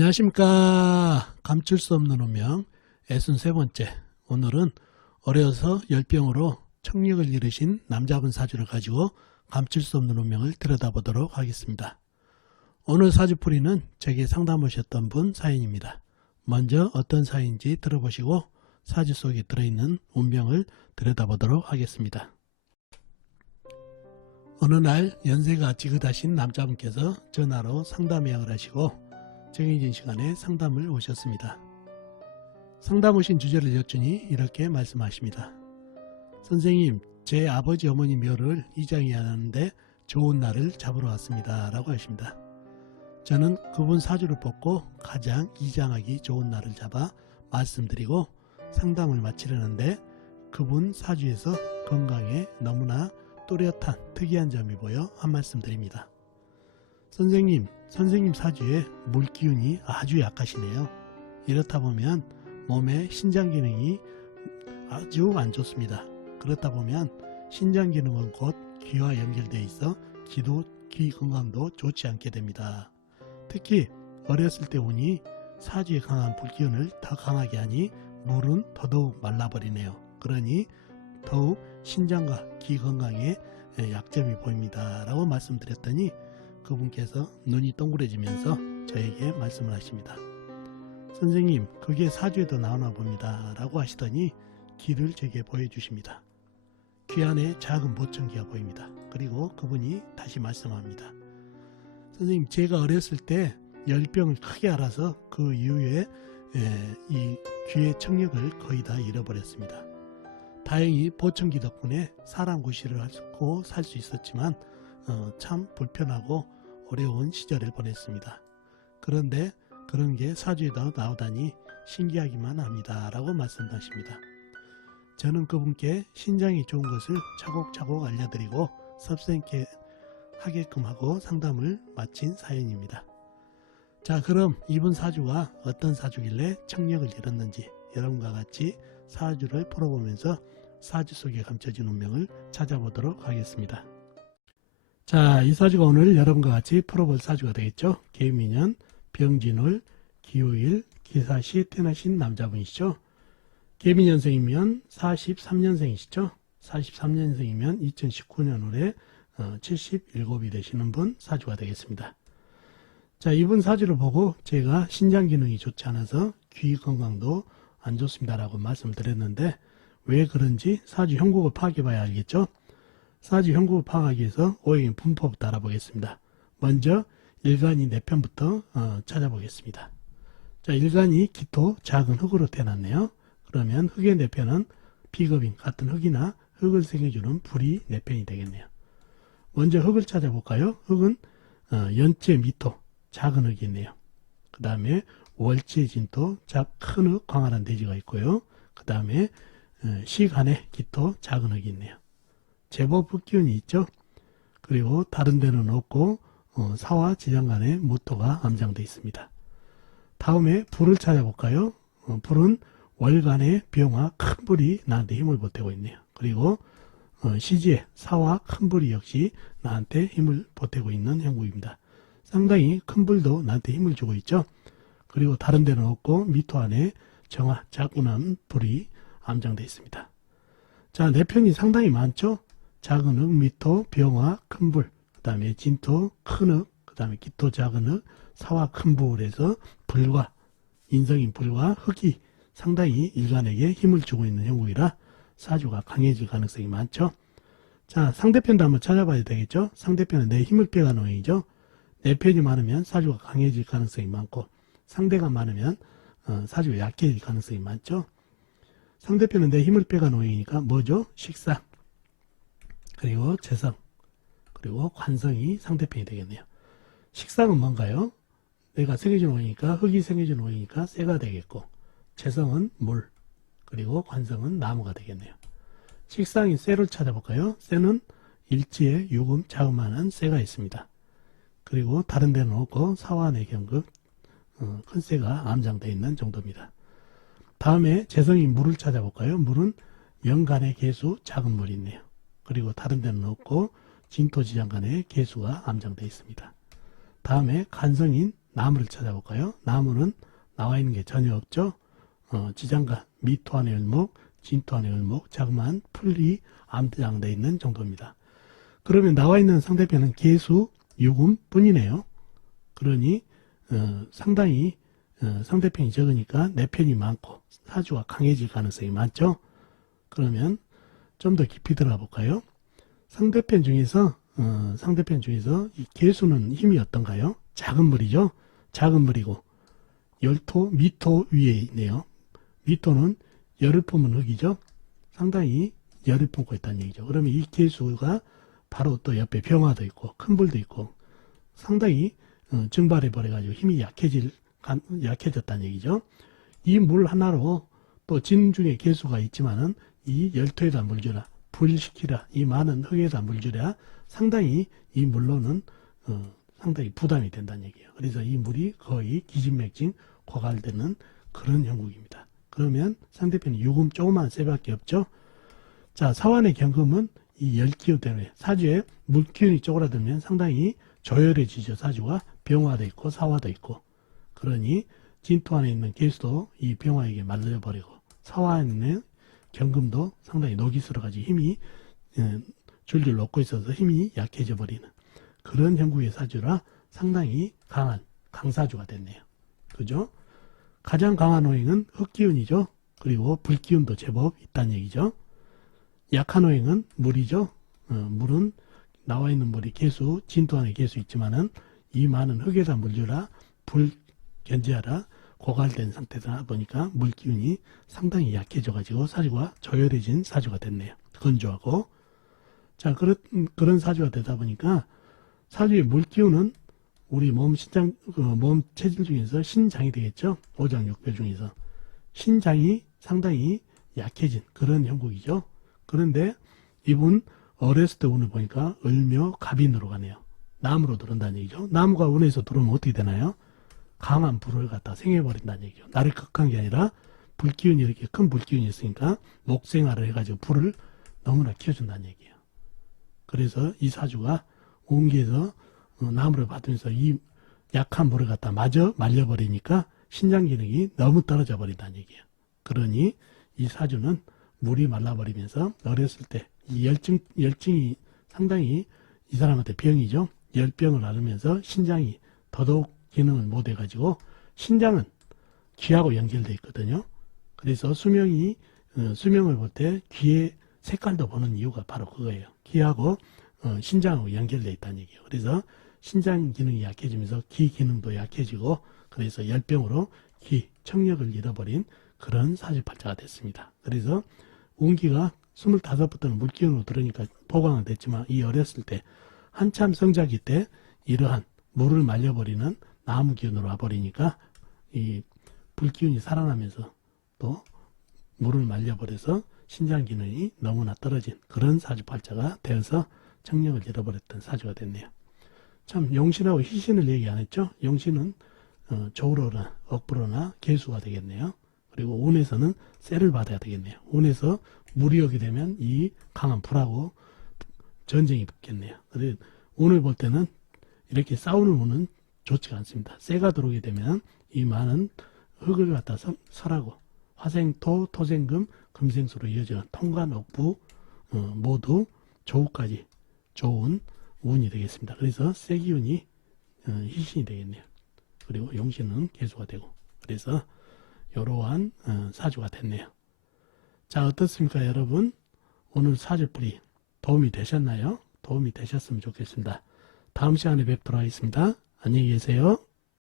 안녕하십니까. 감출 수 없는 운명 63번째. 오늘은 어려서 열병으로 청력을 잃으신 남자분 사주를 가지고 감출 수 없는 운명을 들여다보도록 하겠습니다. 오늘 사주풀이는 제게 상담 오셨던 분 사연입니다. 먼저 어떤 사연인지 들어보시고 사주 속에 들어있는 운명을 들여다보도록 하겠습니다. 어느 날 연세가 지긋하신 남자분께서 전화로 상담 예약을 하시고 정해진 시간에 상담을 오셨습니다. 상담 오신 주제를 여쭈니 이렇게 말씀하십니다. 선생님, 제 아버지 어머니 묘를 이장해야 하는데 좋은 날을 잡으러 왔습니다. 라고 하십니다. 저는 그분 사주를 뽑고 가장 이장하기 좋은 날을 잡아 말씀드리고 상담을 마치려는데 그분 사주에서 건강에 너무나 또렷한 특이한 점이 보여 한 말씀 드립니다. 선생님 사주에 물기운이 아주 약하시네요. 이렇다 보면 몸의 신장 기능이 아주 안 좋습니다. 그렇다 보면 신장 기능은 곧 귀와 연결되어 있어 귀 건강도 좋지 않게 됩니다. 특히 어렸을 때 운이 사주에 강한 불기운을 더 강하게 하니 물은 더더욱 말라버리네요. 그러니 더욱 신장과 귀 건강에 약점이 보입니다. 라고 말씀드렸더니 그분께서 눈이 동그래지면서 저에게 말씀을 하십니다. 선생님, 그게 사주에도 나오나 봅니다. 라고 하시더니 귀를 제게 보여주십니다. 귀 안에 작은 보청기가 보입니다. 그리고 그분이 다시 말씀합니다. 선생님, 제가 어렸을 때 열병을 크게 앓아서 그 이후에 이 귀의 청력을 거의 다 잃어버렸습니다. 다행히 보청기 덕분에 사람 구실을 하고 살 수 있었지만 참 불편하고 어려운 시절을 보냈습니다. 그런데 그런 게 사주에도 나오다니 신기하기만 합니다. 라고 말씀하십니다. 저는 그분께 신장이 좋은 것을 차곡차곡 알려드리고 섭생케 하게끔 하고 상담을 마친 사연입니다. 자, 그럼 이분 사주가 어떤 사주길래 청력을 잃었는지 여러분과 같이 사주를 풀어보면서 사주 속에 감춰진 운명을 찾아보도록 하겠습니다. 자, 이 사주가 오늘 여러분과 같이 풀어볼 사주가 되겠죠. 개미년, 병진월, 기후일, 기사시 태어나신 남자분이시죠. 개미년생이면 43년생이시죠. 43년생이면 2019년월에 77이 되시는 분 사주가 되겠습니다. 자, 이분 사주를 보고 제가 신장 기능이 좋지 않아서 귀 건강도 안 좋습니다 라고 말씀드렸는데 왜 그런지 사주 형국을 파악해 봐야 알겠죠. 사주 형국을 파악하기 위해서 오행의 분포부터 알아보겠습니다. 먼저 일간이 내편부터 찾아보겠습니다. 자, 일간이 기토 작은 흙으로 태어났네요. 그러면 흙의 내편은 비급인 같은 흙이나 흙을 생겨주는 불이 내편이 되겠네요. 먼저 흙을 찾아볼까요? 흙은 연체 미토 작은 흙이 있네요. 그 다음에 월체 진토 큰 흙 광활한 대지가 있고요. 그 다음에 시간에 기토 작은 흙이 있네요. 제법 흙기운이 있죠. 그리고 다른 데는 없고 사와 지장 간에 무토가 암장되어 있습니다. 다음에 불을 찾아볼까요? 불은 월간의 병화 큰 불이 나한테 힘을 보태고 있네요. 그리고 시지에 사와 큰 불이 역시 나한테 힘을 보태고 있는 형국입니다. 상당히 큰 불도 나한테 힘을 주고 있죠. 그리고 다른 데는 없고 미토 안에 정화 작은한 불이 암장되어 있습니다. 자, 내편이 상당히 많죠. 작은 흙, 미토, 병화, 큰 불, 그 다음에 진토, 큰 흙, 그 다음에 기토, 작은 흙, 사와 큰 불에서 불과 인성인 불과 흙이 상당히 일간에게 힘을 주고 있는 형국이라 사주가 강해질 가능성이 많죠. 자, 상대편도 한번 찾아봐야 되겠죠. 상대편은 내 힘을 빼가는 오행이죠. 내 편이 많으면 사주가 강해질 가능성이 많고 상대가 많으면 사주가 약해질 가능성이 많죠. 상대편은 내 힘을 빼가는 오행이니까 뭐죠? 식상, 그리고 재성, 그리고 관성이 상대편이 되겠네요. 식상은 뭔가요? 내가 생겨준 오행이니까 흙이 생겨준 오행이니까 쇠가 되겠고 재성은 물, 그리고 관성은 나무가 되겠네요. 식상인 쇠를 찾아볼까요? 쇠는 일지에 유금, 자음하는 쇠가 있습니다. 그리고 다른 데는 없고 사화내 경급 큰 쇠가 암장되어 있는 정도입니다. 다음에 재성인 물을 찾아볼까요? 물은 명간의 개수 작은 물이 있네요. 그리고 다른 데는 없고 진토지장 간에 개수가 암장되어 있습니다. 다음에 간성인 나무를 찾아볼까요? 나무는 나와 있는 게 전혀 없죠. 지장간, 미토 안의 을목, 진토 안의 을목, 자그마한 풀이 암장되어 있는 정도입니다. 그러면 나와 있는 상대편은 개수, 유금 뿐이네요. 그러니 상당히 상대편이 적으니까 내 편이 많고 사주가 강해질 가능성이 많죠. 그러면 좀 더 깊이 들어가 볼까요? 상대편 중에서 이 개수는 힘이 어떤가요? 작은 물이죠. 작은 물이고 열토, 미토 위에 있네요. 미토는 열을 품은 흙이죠. 상당히 열을 품고 있다는 얘기죠. 그러면 이 개수가 바로 또 옆에 병화도 있고 큰 불도 있고 상당히 증발해 버려가지고 힘이 약해졌다는 얘기죠. 이 물 하나로 또 진 중에 개수가 있지만은 이 열토에다 물주라, 불시키라, 이 많은 흙에다 물주라 상당히 이 물로는 상당히 부담이 된다는 얘기예요. 그래서 이 물이 거의 기진맥진 고갈되는 그런 형국입니다. 그러면 상대편이 유금 조그만 세밖에 없죠. 자, 사환의 경금은 이 열기운 때문에 사주에 물기운이 쪼그라들면 상당히 조열해지죠. 사주가 병화도 있고 사화도 있고. 그러니 진토 안에 있는 개수도 이 병화에게 말려버리고 사화 안에 있는 경금도 상당히 녹이 슬어가지고 힘이 줄줄 녹고 있어서 힘이 약해져 버리는 그런 형국의 사주라 상당히 강한 강사주가 됐네요. 그죠? 가장 강한 호행은 흙기운이죠. 그리고 불기운도 제법 있다는 얘기죠. 약한 호행은 물이죠. 물은 나와 있는 물이 개수, 진토 안에 개수 있지만은 이 많은 흙에다 물주라, 불 견제하라, 고갈된 상태다 보니까 물기운이 상당히 약해져가지고 사주가 조열해진 사주가 됐네요. 건조하고. 자, 그런 사주가 되다 보니까 사주의 물기운은 우리 몸 체질 중에서 신장이 되겠죠. 오장육부 중에서. 신장이 상당히 약해진 그런 형국이죠. 그런데 이분 어렸을 때 운을 보니까 을묘 갑인으로 가네요. 나무로 들어온다는 얘기죠. 나무가 운에서 들어오면 어떻게 되나요? 강한 불을 갖다 생해버린다는 얘기죠. 나를 극한 게 아니라 불기운이 이렇게 큰 불기운이 있으니까 목생활을 해가지고 불을 너무나 키워준다는 얘기예요. 그래서 이 사주가 온기에서 나무를 받으면서 이 약한 물을 갖다 마저 말려버리니까 신장 기능이 너무 떨어져 버린다는 얘기예요. 그러니 이 사주는 물이 말라버리면서 어렸을 때 이 열증이 상당히 이 사람한테 병이죠. 열병을 앓으면서 신장이 더더욱 기능을 못 해가지고 신장은 귀하고 연결되어 있거든요. 그래서 수명을 볼 때 귀의 색깔도 보는 이유가 바로 그거예요. 귀하고 신장하고 연결되어 있다는 얘기예요. 그래서 신장 기능이 약해지면서 귀 기능도 약해지고 그래서 열병으로 귀, 청력을 잃어버린 그런 사주팔자가 됐습니다. 그래서 운기가 25부터는 물기운으로 들으니까 보강은 됐지만 이 어렸을 때 한참 성장기 때 이러한 물을 말려버리는 나무 기운으로 와버리니까 이 불기운이 살아나면서 또 물을 말려버려서 신장 기능이 너무나 떨어진 그런 사주팔자가 되어서 청력을 잃어버렸던 사주가 됐네요. 참 용신하고 희신을 얘기 안 했죠. 용신은 조로나 억부로나 개수가 되겠네요. 그리고 운에서는 쇠를 받아야 되겠네요. 운에서 물이 오게 되면 이 강한 불하고 전쟁이 붙겠네요. 그래서 운을 볼 때는 이렇게 싸우는 운은 좋지가 않습니다. 쇠가 들어오게 되면 이 많은 흙을 갖다 설하고 화생토, 토생금, 금생수로 이어지는 통관, 억부 모두 조우까지 좋은 운이 되겠습니다. 그래서 쇠기운이 희신이 되겠네요. 그리고 용신은 개수가 되고 그래서 이러한 사주가 됐네요. 자, 어떻습니까 여러분? 오늘 사주풀이 도움이 되셨나요? 도움이 되셨으면 좋겠습니다. 다음 시간에 뵙도록 하겠습니다. 안녕히 계세요.